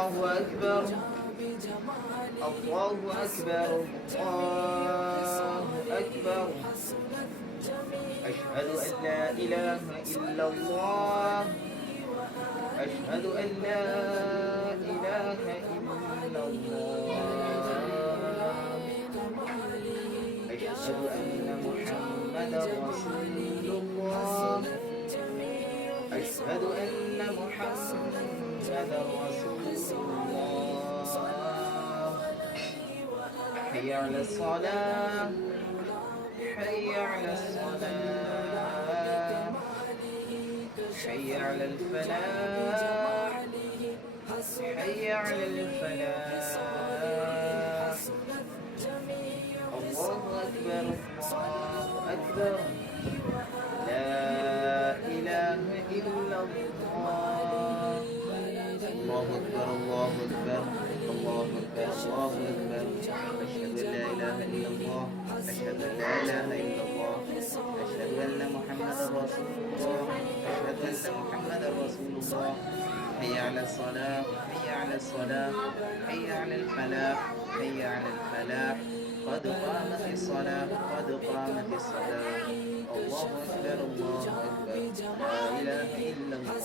الله أكبر الله أكبر الله أكبر. أشهد أن لا إله إلا الله أشهد أن لا إله إلا الله أشهد أن محمدا رسول الله أشهد أن محمدا رسول الله. حي على الصلاة حي على الصلاة حي على الفلاح حي على الفلاح. الله أكبر الله أكبر لا إله إلا الله. الله أكبر الله أكبر الله أكبر الله أكبر. أشهد أن لا إله إلا الله أشهد أن لا إله إلا الله أشهد أن محمدا رسول الله أشهد أن محمدا رسول الله. حي على الصلاة حي على الصلاة حي على الفلاح حي على الفلاح. قد قامت الصلاة قد قامت الصلاة. الله أكبر الله أكبر لا إله إلا الله.